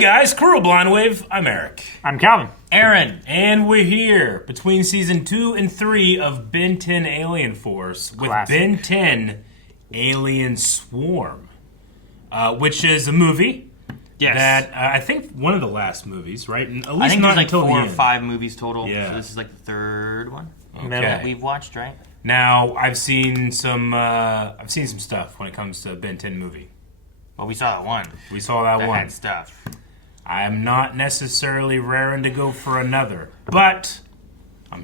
guys, Cruel Blind Wave. I'm Eric. I'm Calvin. Aaron. And we're here between season 2 and 3 of Ben 10 Alien Force with Classic. Ben 10 Alien Swarm, which is a movie that I think one of the last movies, right? And at least I think not there's like until 4 the or end. 5 movies total. Yeah. So this is like the third one Okay. that we've watched, right? Now I've seen some stuff when it comes to Ben 10 movie. Well, we saw that one. We saw that one. Had stuff. I am not necessarily raring to go for another, but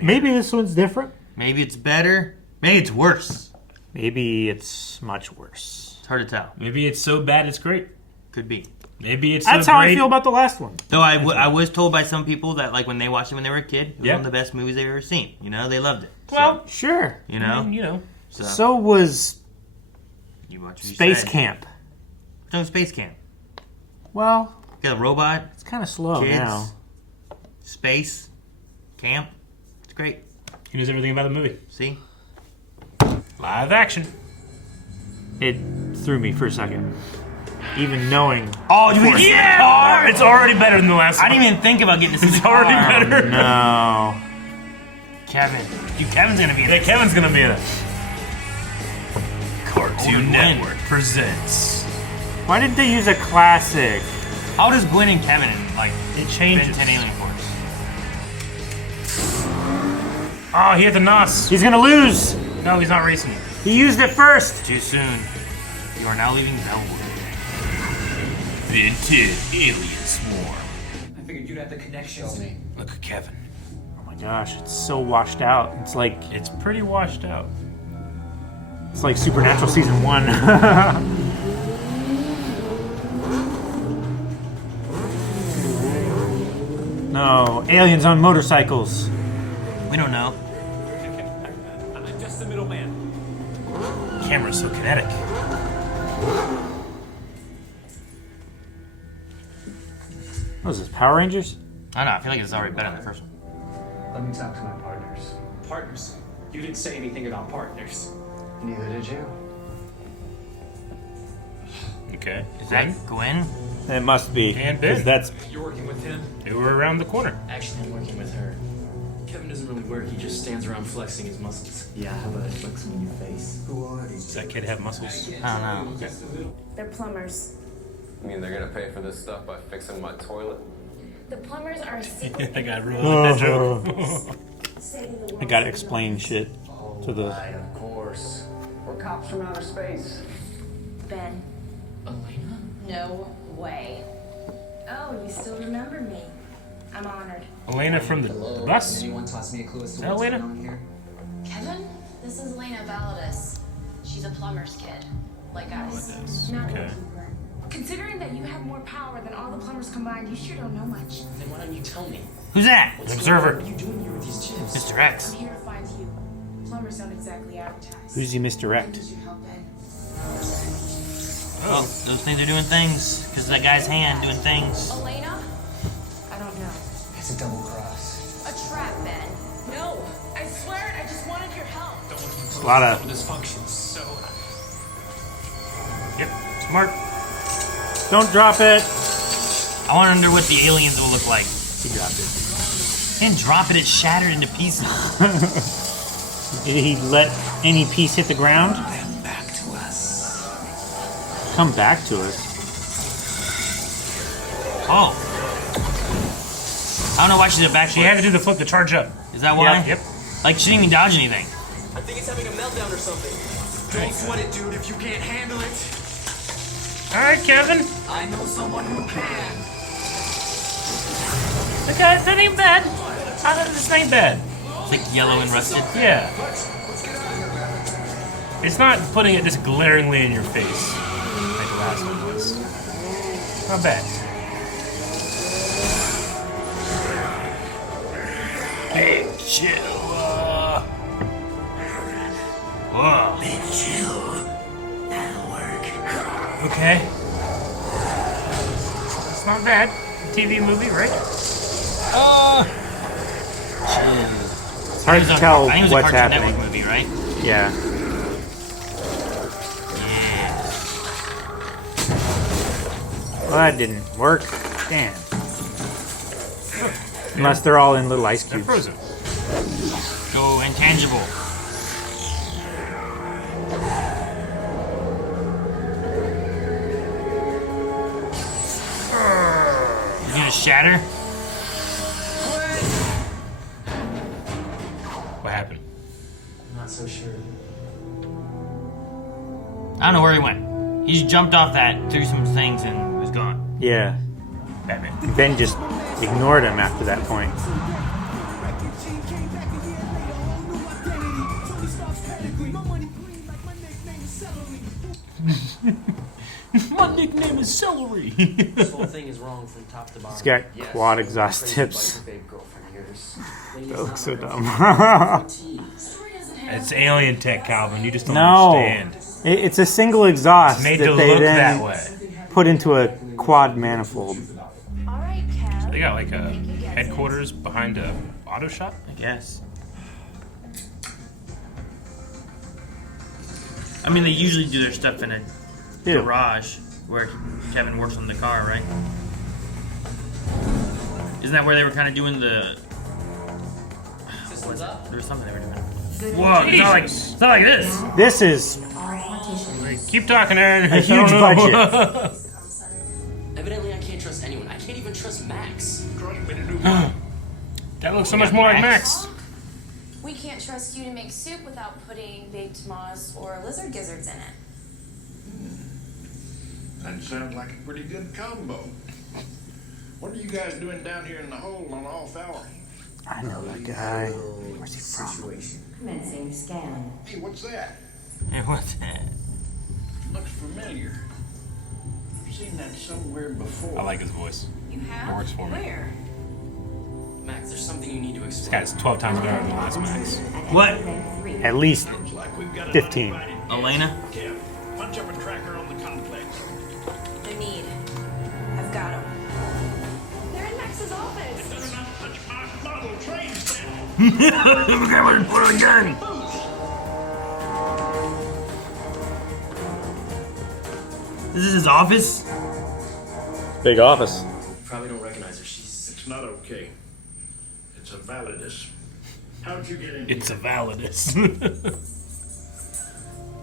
Maybe this one's different. Maybe it's better. Maybe it's worse. Maybe it's much worse. It's hard to tell. maybe it's so bad it's great. Could be. Maybe it's That's so how great. I feel about the last one. Though I was told by some people that like when they watched it when they were a kid, it was Yeah. one of the best movies they've ever seen. You know, they loved it. Well, Sure. you know, So So was you watch what you Space say. Camp. No, Space Camp. Well, Got a robot, it's kind of slow kids, now. space, camp. It's great. he knows everything about the movie. See? Live action. It threw me for a second. Even knowing. Oh, you get Yeah, it's already better than the last I one. didn't even think about getting to see It's the already car. better. No. Kevin. Kevin's gonna be in Yeah, it. Kevin's gonna be in it. Oh, Cartoon Gwen. Network presents. Why didn't they use a classic? How does Gwen and Kevin in like It changes. Ben 10 Alien Force? Oh, he hit the NOS. He's gonna lose. No, he's not racing you. He used it first. Too soon. You are now leaving Bellwood. Ben 10 Alien Swarm. I figured you'd have the connections. Look at Kevin. Oh my gosh, it's so washed out. It's like Pretty washed out. Supernatural season 1. No, aliens on motorcycles. We don't know. I'm just the middleman. Camera's so kinetic. What is this, Power Rangers? I don't know. I feel like it's already better than the first one. Let me talk to my partners. Partners. You didn't say anything about partners. Neither did you. Okay. Is that Gwen? It must be. And Ben. 'cause that's You're working with him? They were around the corner. Actually, I'm working with her. Kevin doesn't really work, he just stands around flexing his muscles. Yeah, how about I flex them in your face? Who are these? Does that kid have muscles? I don't know. They're plumbers. You mean they're gonna pay for this stuff by fixing my toilet? The plumbers are a secret. I got really like that joke. I gotta explain shit to the. Right, of course. We're cops from outer space. Ben. Elena? No way. Oh, you still remember me. I'm honored. Elena from the Hello. bus? Anyone toss me a clue as to Is that what's Elena? going on here? Kevin, this is Elena Valadis. She's a plumber's kid, like us. Not Okay. bookkeeper. Considering that you have more power than all the plumbers combined, you sure don't know much. Then why don't you tell me? Who's that? What's Observer. What are you doing here with these chicks? Mr. X. I'm here to find you. Plumbers don't exactly advertise. Who's he misdirect? Need your help, Ben. Oh, those things are doing things. Because of that guy's hand doing things. Elena? I don't know. It's a double cross. A trap, Ben. No, I swear it. I just wanted your help. A lot of. Dysfunctions, so... Yep. Smart. Don't drop it. I wonder what the aliens will look like. He dropped it. Didn't drop it, it shattered into pieces. Did he let any piece hit the ground? Come back to us. Come back to us. Oh. I don't know why she did a backflip. She had to do the flip to charge up. Is that why? Yep. Like, she didn't even dodge anything. I think it's having a meltdown or something. Don't sweat it, dude, if you can't handle it. All right, Kevin. I know someone who can. Okay, that ain't bad. I thought this ain't bad. It's like yellow and rusted. Yeah. It's not putting it just glaringly in your face like the last one was. Not bad. Big chill. Whoa. Big chill. That'll work. Okay. It's not bad. TV movie, right? It's hard to tell I think it was what's a Cartoon happening. Network movie, right? Yeah. Yeah. Well, that didn't work. Damn. Unless they're all in little ice They're cubes. frozen. Go intangible. He's gonna shatter. What happened? I'm not so sure. I don't know where he went. He just jumped off that, threw some things, and was gone. Yeah. Batman. Ben just ignored him after that point. My nickname is Celery. This whole thing is wrong from top to bottom. He's got quad exhaust Crazy tips. biker babe girlfriend of yours. That looks so dumb. It's alien tech, Calvin. You just don't No. understand. It's a single exhaust Made that to they look then that way. put into a quad manifold. All right, Cal. They got like a headquarters behind a auto shop. I guess. I mean, they usually do their stuff in a Yeah. garage where Kevin works on the car, right? Isn't that where they were kind of doing the? Systems up? There was something they were doing. Whoa! It's not like this. This is Keep talking, Aaron. a huge budget. Evidently, I can't trust anyone. I can't even trust Max. That looks so much more like Max. We can't trust you to make soup without putting baked moss or lizard gizzards in it. That sounds like a pretty good combo. What are you guys doing down here in the hole on off hour? I know that guy. Where's he from? Commencing scan. Hey, what's that? Hey, what's that? Looks familiar. I've seen that somewhere before. I like his voice. You have? It works for me. Where? Max, there's something you need to This explain. guy's 12 times better than the last Max. What? At least Sounds like we've got 15. Elena? Kev, punch up a tracker on the complex. I need. I've got him. They're in Max's office. Better not touch my model train set. Put on a gun. This is his office? big office. You probably don't recognize her. She's. It's not okay. It's a validus. How'd you get in? It's a validus.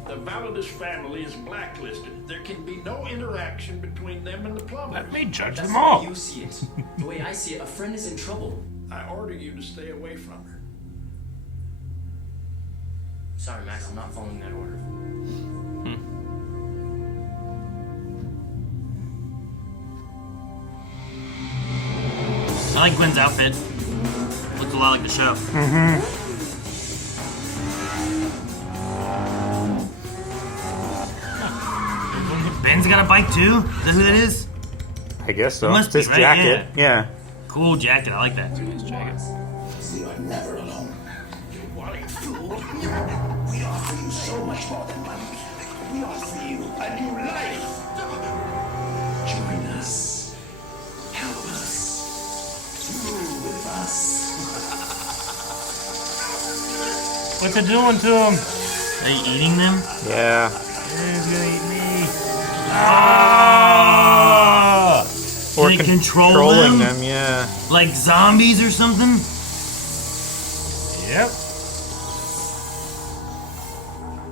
The Validus family is blacklisted. There can be no interaction between them and the plumbers. Let me judge That's them the all. way you see it. The way I see it, a friend is in trouble. I order you to stay away from her. Sorry, Max, I'm not following that order. I like Gwen's outfit. Looks a lot like the show. Ben's got a bike too? Is that who that is? I guess so. It must be, This right? jacket. Yeah. Cool jacket, I like that. His jacket. You are never alone. You worried fool. We offer you so much more than money. We offer you a new life. Join us. Help us. Rule with us. What's it doing to him? Are you eating them? Yeah. He's gonna eat me. Ah! Or Can it control controlling them? them, yeah. Like zombies or something? Yep.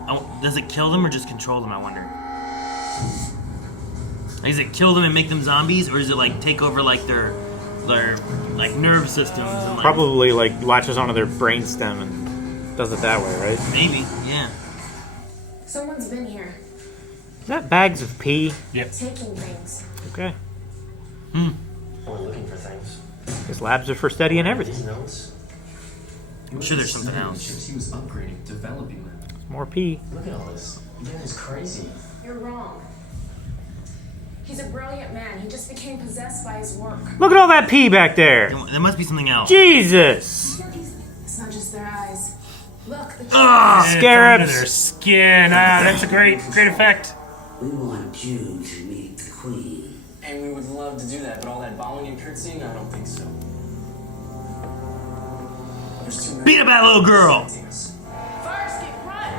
Oh, does it kill them or just control them, I wonder? Like, does it kill them and make them zombies, or does it like take over like their like nerve systems and like Probably like latches onto their brainstem and does it that way, right? maybe, yeah. Someone's been here, Is that bags of pee? Yep. taking things. Okay. We're looking for things. Because labs are for studying everything. These notes. I'm sure there's something else. Chips he was upgrading, developing them. More pee. Look at all this. You guys crazy. You're wrong. He's a brilliant man. He just became possessed by his work. Look at all that pee back there. There must be something else. Jesus. It's not just their eyes. Look, the Ah! It's Scarabs. under their skin. Ah, that's a great effect. We want you to meet the queen. And we would love to do that, but all that bowing and curtsying, I don't think so. There's too many. Beat up that little girl! First, get run.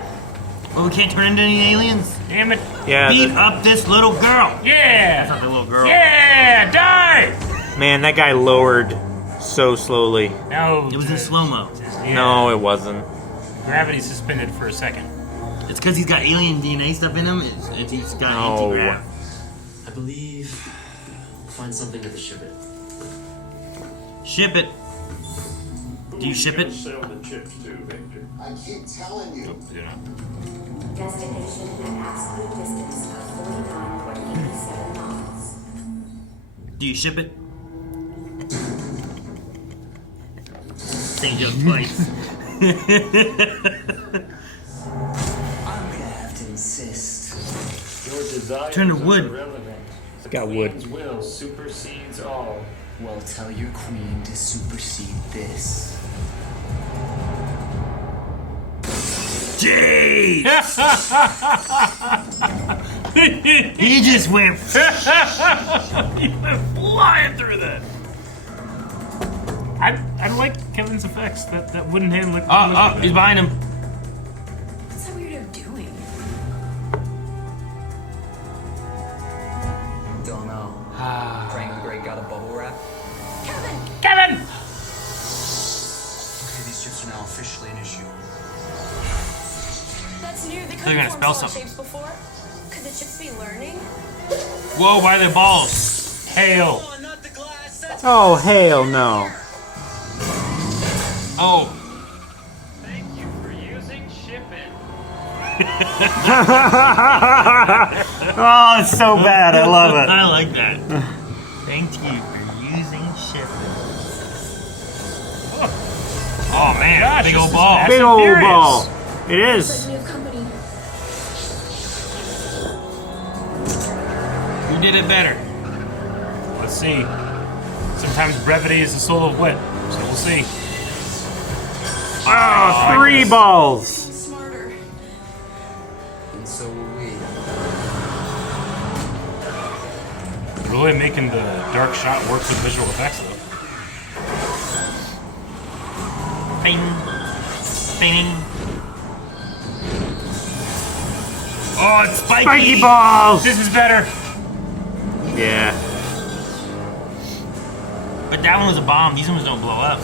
Well, we can't turn into any aliens? Damn it. Yeah. Beat up this little girl! Yeah. That's not the little girl. Yeah. Die. Man, that guy lowered so slowly. No, It was in slow-mo. Yeah. No, it wasn't. Gravity suspended for a second. It's because he's got alien DNA stuff in him. He's got No. anti-grav. I believe we'll find something to ship it. Ship it. Do you ship it? Sell the chips too, Victor. I keep telling you. Nope, do not. Destination at absolute distance of 49.87 miles. Do you ship it? Same joke twice. I'm gonna have to insist. Your desires Turn to are wood. irrelevant. The Got wood. Queen's will supersedes all. Well, tell your queen to supersede this. Jeez! He just went. He went flying through that. I like Kevin's effects. That wooden hand looked. Oh, he's behind him. What's that weirdo doing? Don't know. Praying the Great God of Bubble Wrap. Kevin! Okay, these chips are now officially an issue. That's new. They They're couldn't gonna form spell solid something. shapes before. Could the chips be learning? Whoa, why are they balls? Hail. Oh, hell no. Oh. Thank you for using shipping. Oh, it's so bad. I love it. I like that. Thank you for using shipping. Oh man, Gosh, big this old is ball. fast. Big old Furious. ball. It is. We have company. Who did it better? Let's see. Sometimes brevity is the soul of wit, so we'll see. Oh, 3 balls. Smarter. And so will we. Really making the dark shot work with visual effects, though. Bing. Bing. Oh, it's spiky. Spiky balls. This is better. Yeah. But that one was a bomb. These ones don't blow up.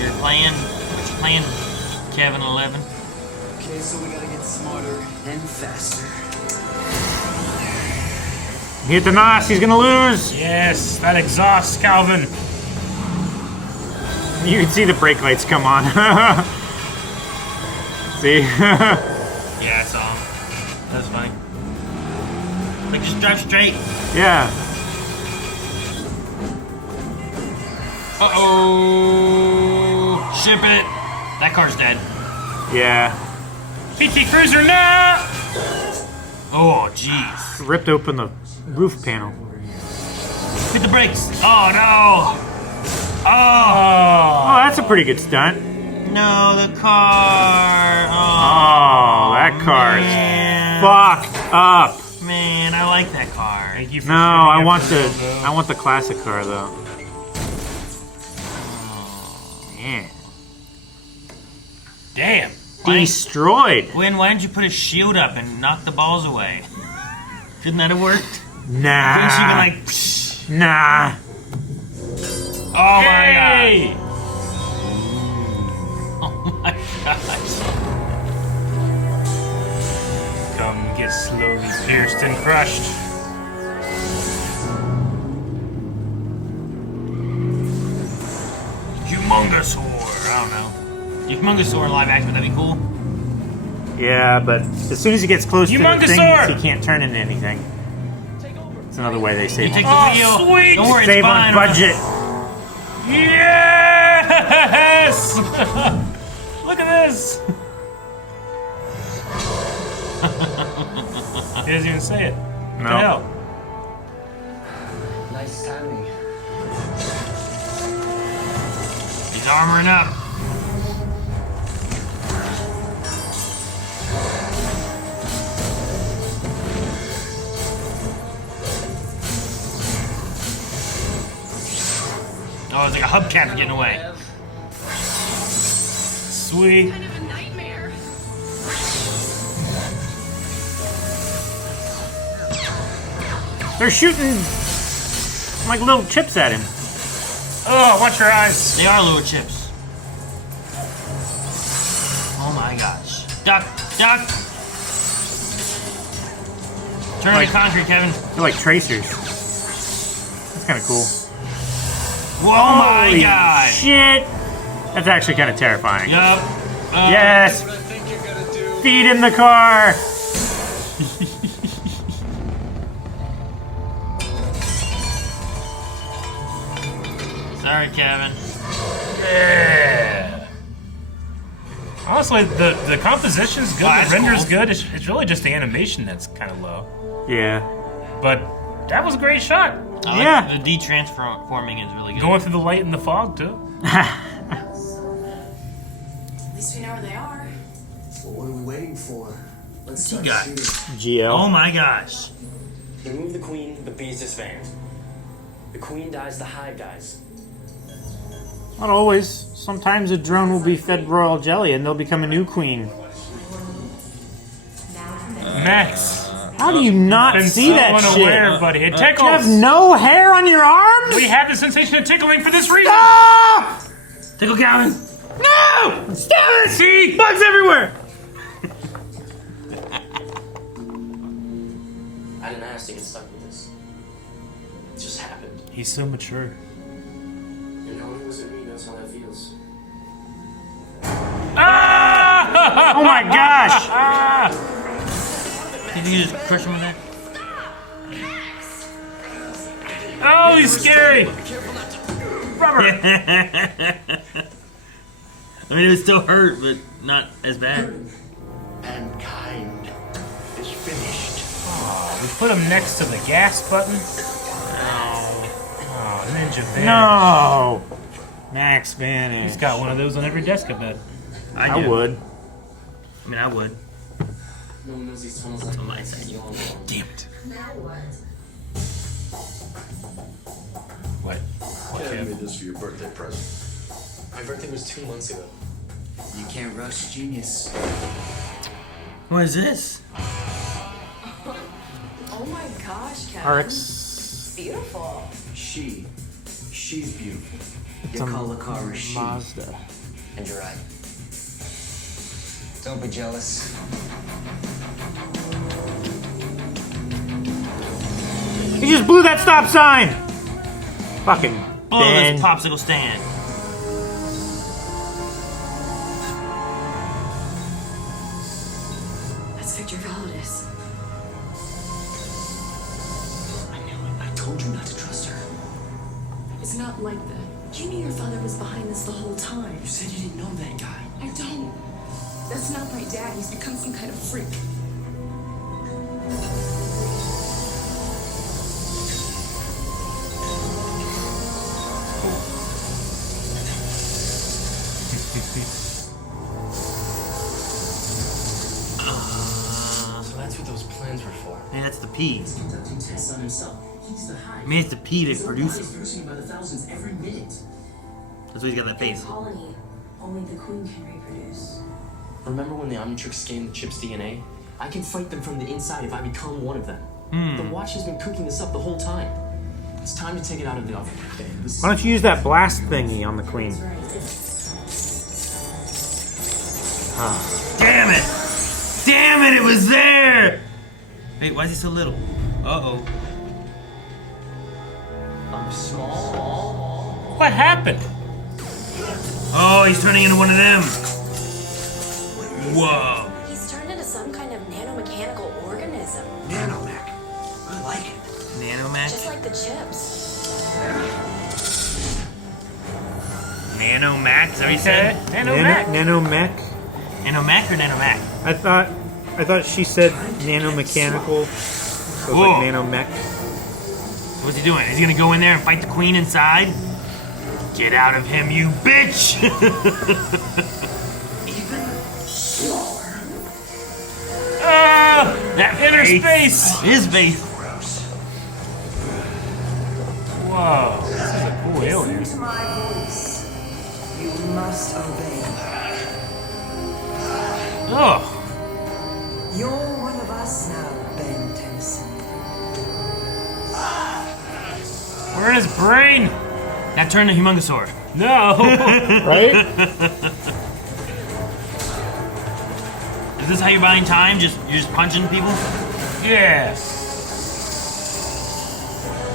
You're playing. What you playing? Kevin 11. Okay, so we gotta get smarter and faster. Hit the nos. He's gonna lose. Yes, that exhaust, Calvin. You can see the brake lights come on. See? Yeah, I saw him. That's funny. Like, just drive straight. Yeah. Uh-oh. Ship it. That car's dead. Yeah. PT Cruiser, no! Oh, jeez. Ripped open the roof panel. Hit the brakes. Oh, no. Oh. Oh, that's a pretty good stunt. No, the car. Oh, that car's man. fucked up. Man, I like that car. Thank you for No, I shooting want up the logo. I want the classic car though. Man. Damn. Destroyed. Why didn't you put a shield up and knock the balls away? Couldn't that have worked? Nah. Couldn't she been like, psh? Nah. Oh Hey! my god. Oh my gosh. Come get slowly pierced and crushed. Humongosaur. I don't know. Humongosaur in live action, would that be cool? Yeah, but as soon as he gets close to the thing, Humongosaur! he can't turn into anything. It's another way they You save take on, the wheel. sweet! Don't worry, save it's on fine. budget. Yes! Look at this! He doesn't even say it. What the No. hell? Nice timing. He's armoring up. Oh, it's like a hubcap getting away. Sweet. Kind of a nightmare. They're shooting like little chips at him. Oh, watch your eyes. They are little chips. Oh my gosh. Duck! Duck! Turn Like- to concrete, Kevin. They're like tracers. That's kind of cool. Whoa, my Holy god! shit! That's actually kind of terrifying. Yup. Yes! What I think you're gonna do. Feet in the car! Sorry, Kevin. Yeah. Honestly, the composition's good, Oh, the that's render's cool. good. It's really just the animation that's kind of low. Yeah. But that was a great shot. I Yeah. like the de-transforming is really good. Going through the light and the fog, too. At least we know where they are. Well, what are we waiting for? Let's start got? shooting. GL. Oh my gosh. Remove the queen, the bees disband. The queen dies, the hive dies. Not always. Sometimes a drone will be fed royal jelly and they'll become a new queen. Max. How do you not Been see so that unaware, shit? buddy. It You have tickles. no hair on your arms? We have the sensation of tickling for this reason. Stop! Tickle Calvin. No! Stop it! See? Bugs everywhere! I didn't ask to get stuck with this. It just happened. He's so mature. And no one was at me knows how that feels. Ah! Oh my gosh! Ah! Did you just crush him with that? Oh, he's scary. Rubber. I mean, it was still hurt, but not as bad. Mankind is finished. We put him next to the gas button. Oh, Ninja Vanish. No! Max Vanish. He's got one of those on every desk, I bet. I do. would. I mean, I would. No one knows these tunnels like On my side. you all know. Damn it. Now what? What? I made this for your birthday present. My birthday was 2 months ago. You can't rush genius. What is this? Oh my gosh, Kevin. RX Beautiful. She's beautiful. You Some call the car a she. Mazda. And you're right. Don't be jealous. He just blew that stop sign! Fucking Blow Ben. this popsicle stand. That's Victor Validus. I knew it. I told you not to trust her. It's not like that. You knew your father was behind this the whole time. You said you didn't know that guy. I don't. That's not my dad. He's become some kind of freak. So that's what those plans were for. Man, that's the pee. Conducting tests on himself. He's the hive. I mean, it's the pee to produce He's him. producing by the thousands every minute. That's why he's got that face. Colony, only the queen can reproduce. Remember when the Omnitrix scanned the chip's DNA? I can fight them from the inside if I become one of them. The watch has been cooking this up the whole time. It's time to take it out of the oven. Why don't you use that blast thingy on the queen? Damn it! Damn it, it was there! Wait, why is he so little? Uh-oh. I'm small. What happened? Oh, he's turning into one of them. Whoa. He's turned into some kind of nanomechanical organism. Nanomech. I like it. Nanomac? Just like the chips. Nanomac? Is that what you said? Nanomech. Nanomech? Nanomac or Nanomac? I thought she said nanomechanical. So it's Whoa. like nanomech. What's he doing? Is he gonna go in there and fight the queen inside? Get out of him, you bitch! That Inner face. space. His face. Whoa. This is a cool alien. Listen to my voice. You must obey. Ugh. You're one of us now, Ben Tennyson. We're in his brain. That turned to Humongosaur. No. Right? Is this how you're buying time? You're just punching people? Yes.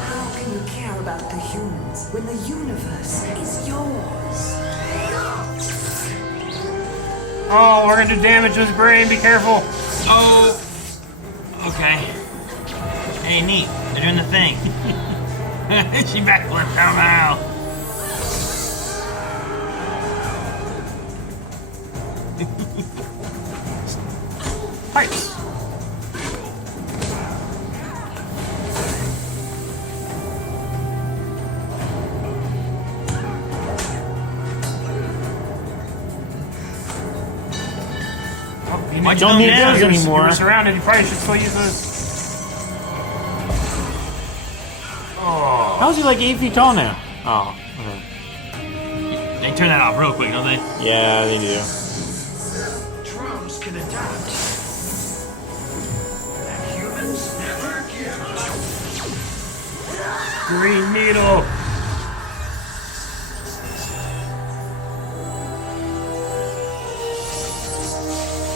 How can you care about the humans when the universe is yours? Oh, we're gonna do damage to his brain. Be careful. Oh. Okay. Hey, neat. They're doing the thing. She backflipped somehow. Pipes. Why'd you Don't need down? those anymore. You were surrounded. You probably should still use those. Oh. How's he like 8 feet tall now? Oh. Okay. They turn that off real quick, don't they? Yeah, they do. Drums can adapt. And humans never give up. Green needle.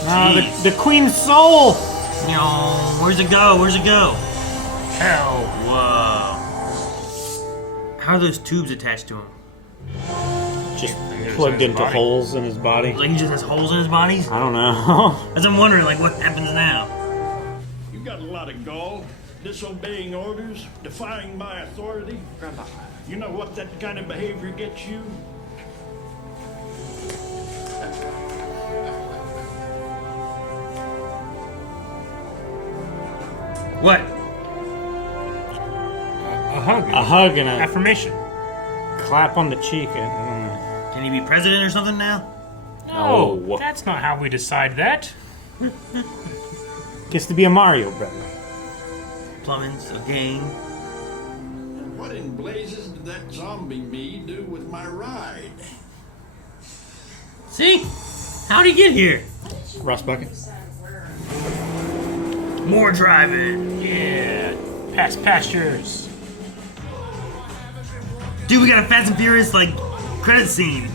No, the Queen's soul! No, where's it go? Where's it go? Hell. Whoa. How are those tubes attached to him? Just plugged into holes in his body. Like he just has holes in his body? I don't know. As I'm wondering, like, what happens now? You got a lot of gall, disobeying orders, defying my authority. You know what that kind of behavior gets you? What? A hug. A hug and a Affirmation. clap on the cheek. Can he be president or something now? No, No. that's not how we decide that. Gets to be a Mario brother. Plumbing's a game. What in blazes did that zombie me do with my ride? See? How'd he get here? Rust bucket. More driving. Yeah. Past pastures. Dude, we got a Fast and Furious, like, credit scene.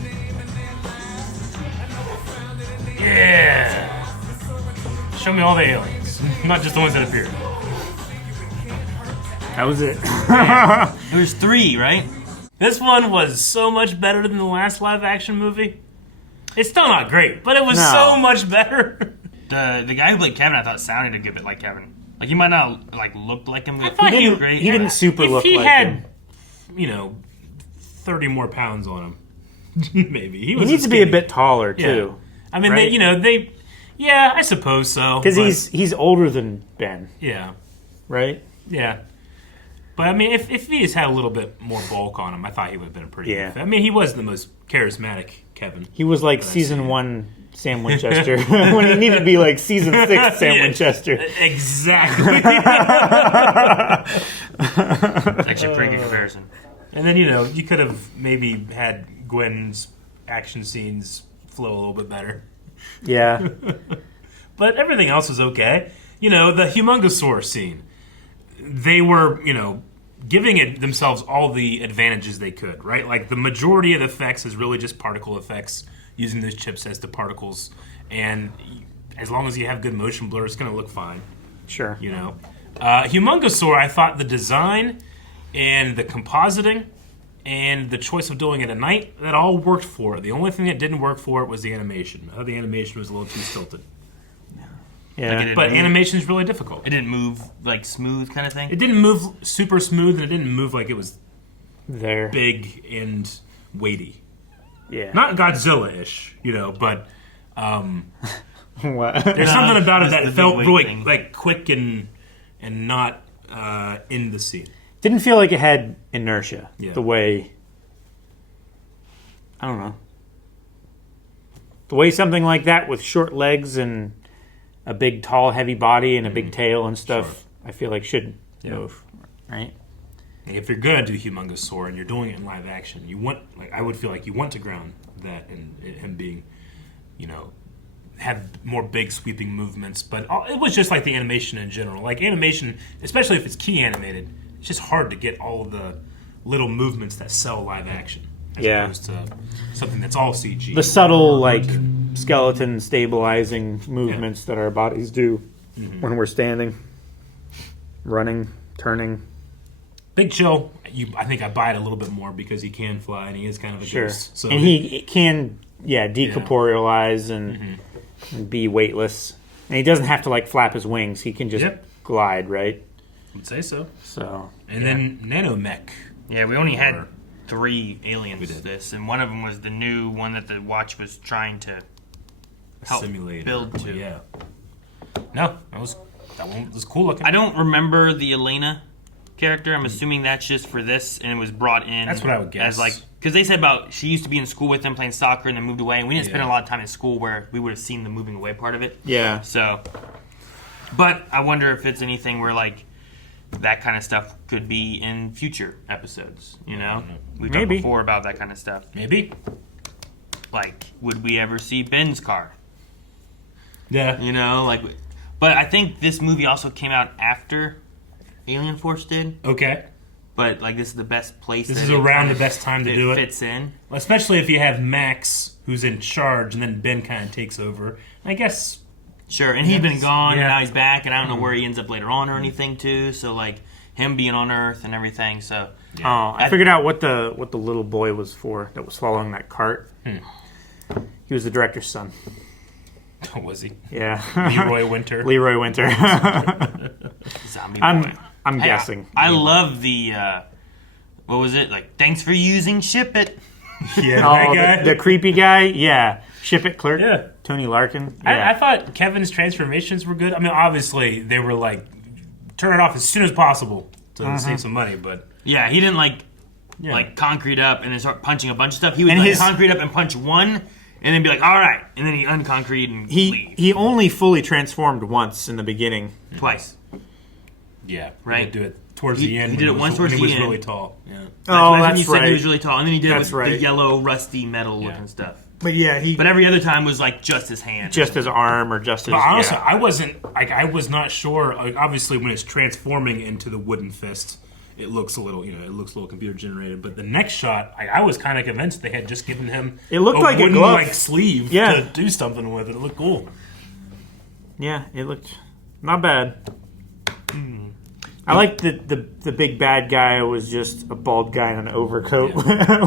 Yeah. Show me all the aliens, not just the ones that appear. That was it. There's 3, right? This one was so much better than the last live-action movie. It's still not great, but it was No. so much better. The guy who played Kevin, I thought sounded a good bit like Kevin. Like, he might not, like, look like him. I thought he great. He didn't super if look he like had, him. 30 more pounds on him, maybe he was. He needs to be a bit taller too. I mean, right? Yeah, I suppose so. Because but- he's older than Ben, Yeah, right? yeah. But I mean, if he just had a little bit more bulk on him, I thought he would have been a pretty Yeah. good fit. I mean, he was the most charismatic Kevin. He was like season 1 Sam Winchester when he needed to be like season 6 Sam Yeah. Winchester. Exactly. Actually, a pretty good comparison. And then, you could have maybe had Gwen's action scenes flow a little bit better. Yeah. But everything else was okay. The Humongosaur scene. They were, giving themselves all the advantages they could, right? Like, the majority of the effects is really just particle effects, using those chips as the particles. And as long as you have good motion blur, it's going to look fine. Sure. Humongosaur, I thought the design and the compositing and the choice of doing it at night, that all worked for it. The only thing that didn't work for it was the animation. I thought the animation was a little too stilted. Yeah. Like But animation is really difficult. It didn't move, like, smooth kind of thing? It didn't move super smooth, and it didn't move like it was There. big and weighty. Yeah. Not Godzilla-ish, but What? there's something about it Just the that big felt weight really thing. like quick and not in the scene. Didn't feel like it had inertia. Yeah. The way, I don't know. The way something like that with short legs and a big, tall, heavy body and a big tail and stuff, I feel like should move, right? And if you're gonna do Humongosaur and you're doing it in live action, I would feel like you want to ground that in him being, have more big sweeping movements. But it was just like the animation in general. Like animation, especially if it's key animated, it's just hard to get all of the little movements that sell live action, as Yeah. opposed to something that's all CG. The subtle, like, skeleton stabilizing movements that our bodies do when we're standing, running, turning. Big Chill, I think I buy it a little bit more because he can fly and he is kind of a ghost. So and he can, decorporealize and be weightless. And he doesn't have to, like, flap his wings. He can just glide, right? I'd say so. So, and then Nanomech. Yeah, we only had 3 aliens with this, and one of them was the new one that the Watch was trying to help Simulator. build to. Yeah. No, that one was cool looking. I don't remember the Elena character. I'm assuming that's just for this, and it was brought in. That's what I would guess. As like, because they said about she used to be in school with them playing soccer, and then moved away, and we didn't spend a lot of time in school where we would have seen the moving away part of it. Yeah. So, but I wonder if it's anything where like that kind of stuff could be in future episodes. You know, we've talked before about that kind of stuff. Maybe. Like, would we ever see Ben's car? Yeah. You know, like, but I think this movie also came out after Alien Force did. Okay. But like, this is the best place. This is around the best time to do it. Fits in, especially if you have Max, who's in charge, and then Ben kind of takes over. I guess. Sure, and he's been gone, and now he's back, and I don't know where he ends up later on or anything too. So like him being on Earth and everything. So I figured out what the little boy was for that was following that cart. He was the director's son. Oh, was he? Yeah. Leroy Winter. Leroy Winter. Zombie boy. I'm guessing. I love the what was it like? Thanks for using Ship It. Yeah, that guy. The creepy guy. Yeah, Ship It clerk. Yeah, Tony Larkin. Yeah. I thought Kevin's transformations were good. I mean, obviously they were like turn it off as soon as possible to save some money, but yeah, he didn't like concrete up and then start punching a bunch of stuff. He would like concrete up and punch one. And then be like, all right, and then he unconcrete and leave. He only fully transformed once in the beginning. Twice. Yeah, right. He'd do it towards the end. He did it once towards the end. He was really tall. Yeah. That's you said he was really tall, and then he did it with right. the yellow, rusty metal looking stuff. But yeah, But every other time was like just his hand, just his arm, or just his. But honestly, I wasn't like I was not sure. Like, obviously, when it's transforming into the wooden fist, it looks a little, it looks a little computer generated. But the next shot, I was kind of convinced they had just given him it looked like wooden, a glove, like sleeve to do something with it. It looked cool. Yeah, it looked not bad. I like the big bad guy was just a bald guy in an overcoat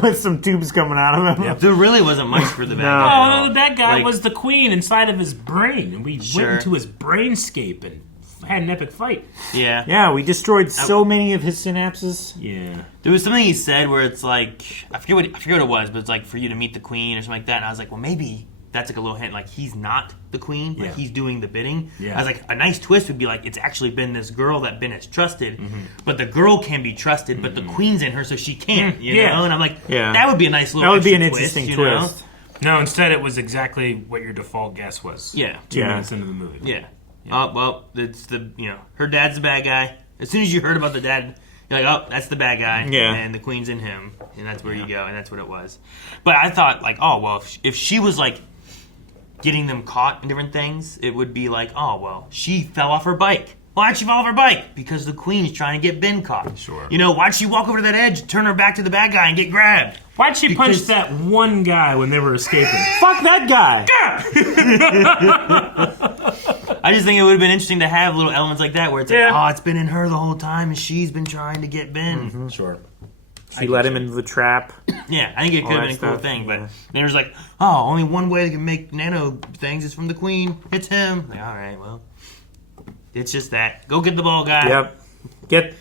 with some tubes coming out of him. Yep. There really wasn't much for the bad guy. Oh, the bad guy was the queen inside of his brain, and we went into his brainscape and had an epic fight. Yeah. Yeah, we destroyed so many of his synapses. Yeah. There was something he said where it's like, I forget what it was, but it's like for you to meet the queen or something like that. And I was like, well, maybe that's like a little hint. Like, he's not the queen. Like, he's doing the bidding. Yeah. I was like, a nice twist would be like, it's actually been this girl that Ben has trusted, but the girl can be trusted, but the queen's in her, so she can't, you know? And I'm like, that would be a nice little That would be an twist, interesting you twist. No, instead it was exactly what your default guess was. Yeah. 2 minutes into the movie. Yeah. Well, it's her dad's the bad guy. As soon as you heard about the dad, you're like, oh, that's the bad guy. Yeah. And the queen's in him. And that's where you go. And that's what it was. But I thought, like, oh, well, if she was, like, getting them caught in different things, it would be like, oh, well, she fell off her bike. Why'd she fall off her bike? Because the queen's trying to get Ben caught. Sure. Why'd she walk over to that edge, turn her back to the bad guy, and get grabbed? Why'd she punch that one guy when they were escaping? Fuck that guy! I just think it would have been interesting to have little elements like that where it's like, oh, it's been in her the whole time and she's been trying to get Ben. Sure. She let him into the trap. Yeah, I think it could have been a cool thing, but then it was like, oh, only one way they can make nano things is from the queen. It's him. Like, all right, well, it's just that. Go get the bald guy. Yep.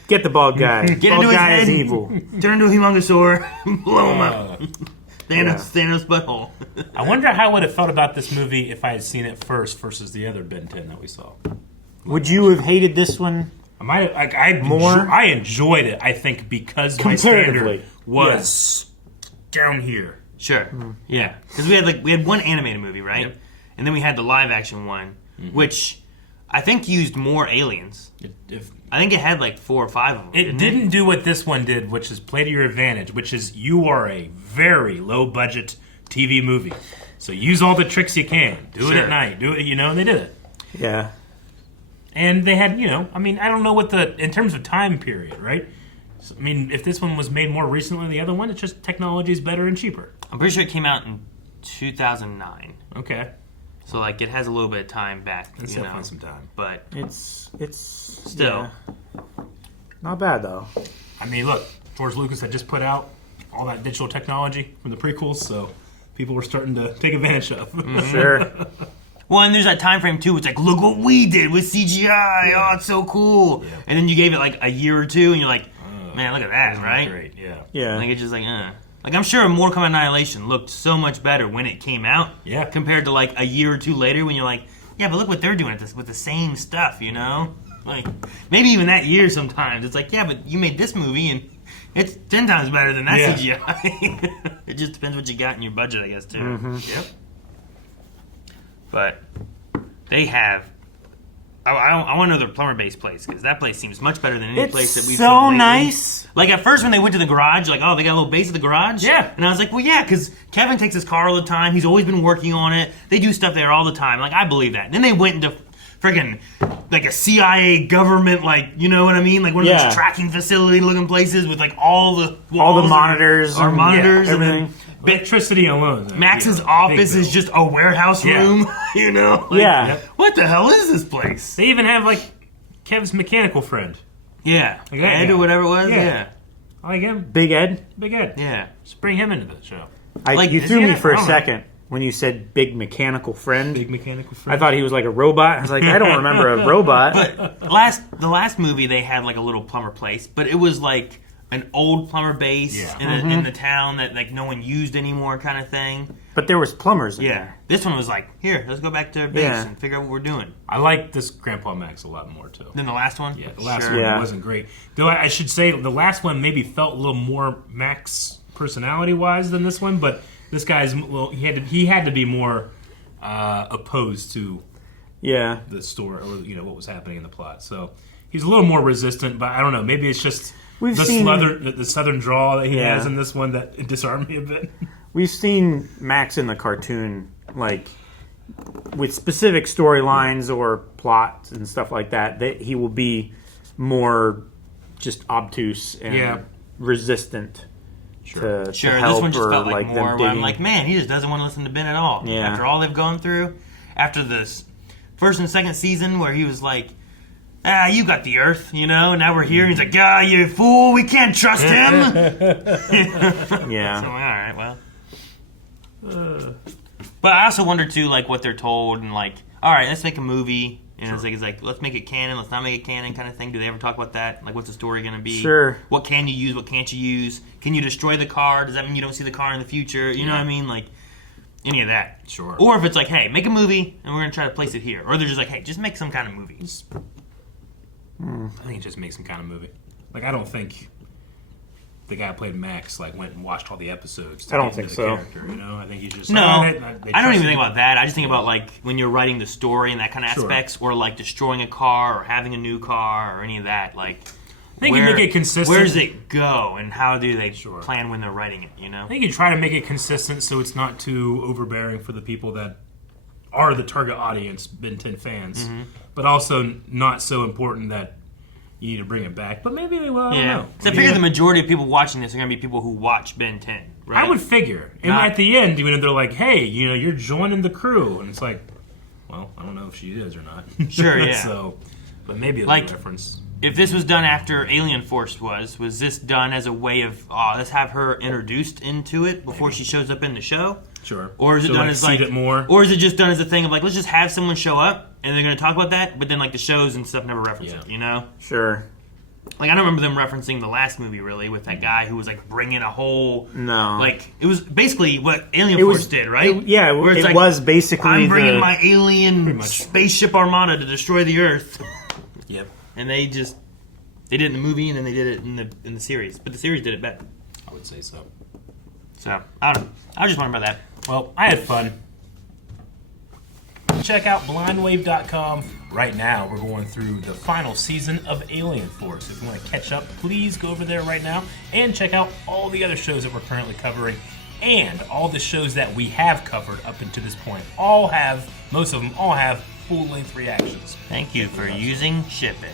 Get the bald guy. Get bald into his guy head. is evil. Turn into a humongosaur. Blow him up. Thanos' butthole. I wonder how I would have felt about this movie if I had seen it first versus the other Ben 10 that we saw. Would you have hated this one? I enjoyed it, I think, because my standard was down here. Sure. Yeah. Because we had one animated movie, right? Yep. And then we had the live action one, which I think used more aliens. I think it had like 4 or 5 of them. It didn't do what this one did, which is play to your advantage, which is you are a very low budget TV movie. So use all the tricks you can. Do it at night. Do it, and they did it. Yeah. And they had, I don't know in terms of time period, right? So, I mean, if this one was made more recently than the other one, it's just technology's better and cheaper. I'm pretty sure it came out in 2009. Okay. So like it has a little bit of time back. It's definitely some time. But It's still not bad though. I mean, look, George Lucas had just put out all that digital technology from the prequels, so people were starting to take advantage of. Sure. Well, and there's that time frame too. It's like, look what we did with CGI. Yeah. Oh, it's so cool. Yeah. And then you gave it like a year or two, and you're like, man, look at that, right? Great, yeah. Yeah. Like it's just like, Like I'm sure Mortal Kombat Annihilation looked so much better when it came out, Yeah. compared to like a year or two later when you're like, yeah, but look what they're doing with the same stuff, you know? Like maybe even that year sometimes it's like, yeah, but you made this movie and it's 10 times better than that CGI. It just depends what you got in your budget, I guess, too. Mm-hmm. Yep. But they have. I want to know their plumber-based place because that place seems much better than any place that we've seen so lately. nice. Like at first when they went to the garage, like, oh, they got a little base at the garage. Yeah. And I was like, well, yeah, because Kevin takes his car all the time. He's always been working on it. They do stuff there all the time. Like I believe that. Then they went into freaking like a CIA government, like, you know what I mean, like one of those tracking facility looking places with like all the monitors, and monitors, and everything. Electricity alone. Max's office is just a warehouse room, you know? Like, what the hell is this place? They even have, like, Kev's mechanical friend. Yeah. Like Ed or whatever it was? Yeah. I like him. Big Ed? Big Ed. Yeah. Just bring him into the show. You threw me for a second when you said big mechanical friend. Big mechanical friend. I thought he was like a robot. I was like, I don't remember a robot. But the last movie, they had, like, a little plumber place, but it was, like, an old plumber base in the town that like no one used anymore, kind of thing. But there was plumbers. This one was like, here, let's go back to base and figure out what we're doing. I like this Grandpa Max a lot more too than the last one. Yeah, the last one wasn't great. Though I should say the last one maybe felt a little more Max personality wise than this one, but this guy's he had to be more opposed to the story or what was happening in the plot. So he's a little more resistant, but I don't know. Maybe it's just the southern drawl that he has in this one that disarmed me a bit. We've seen Max in the cartoon, like, with specific storylines or plots and stuff like that, that he will be more just obtuse and resistant to This help one just or felt like them more where digging. I'm like, man, he just doesn't want to listen to Ben at all. Yeah. After all they've gone through, after this first and second season where he was like, you got the Earth, now we're here. And he's like, you fool, we can't trust him. Yeah. So, all right, well. But I also wonder, too, like, what they're told and, like, all right, let's make a movie. And it's like, let's make it canon, let's not make it canon kind of thing. Do they ever talk about that? Like, what's the story going to be? Sure. What can you use, what can't you use? Can you destroy the car? Does that mean you don't see the car in the future? You know what I mean? Like, any of that. Sure. Or if it's like, hey, make a movie, and we're going to try to place it here. Or they're just like, hey, just make some kind of movie. I think it just makes some kind of movie. Like, I don't think the guy who played Max went and watched all the episodes. I don't think so. Character, I think he's just no. I don't even think about that. I just think about like when you're writing the story and that kind of aspects, or like destroying a car or having a new car or any of that. Like, I think you make it consistent. Where does it go, and how do they plan when they're writing it? I think you try to make it consistent so it's not too overbearing for the people that are the target audience, Ben 10 fans, but also not so important that you need to bring it back. But maybe they will. I don't know. So I figure the majority of people watching this are going to be people who watch Ben 10, right? I would figure. And at the end, they're like, hey, you're joining the crew. And it's like, well, I don't know if she is or not. Sure, yeah. So, but maybe it's like, a reference. If this was done after Alien Force was this done as a way of, let's have her introduced into it before she shows up in the show? Sure. Or is it done as like, it more? Or is it just done as a thing of like, let's just have someone show up and they're going to talk about that, but then like the shows and stuff never reference it, Sure. Like, I don't remember them referencing the last movie, really, with that guy who was, like, bringing a whole... No. Like, it was basically what Alien Force did, right? Where it was basically I'm bringing my alien spaceship armada to destroy the Earth. Yep. And they did it in the movie, and then they did it in the series. But the series did it better. I would say so. So, I don't know. I was just wondering about that. Well, I had fun. Check out blindwave.com. Right now, we're going through the final season of Alien Force. If you want to catch up, please go over there right now and check out all the other shows that we're currently covering and all the shows that we have covered up until this point. Most of them all have full-length reactions. Thank you for using Ship It.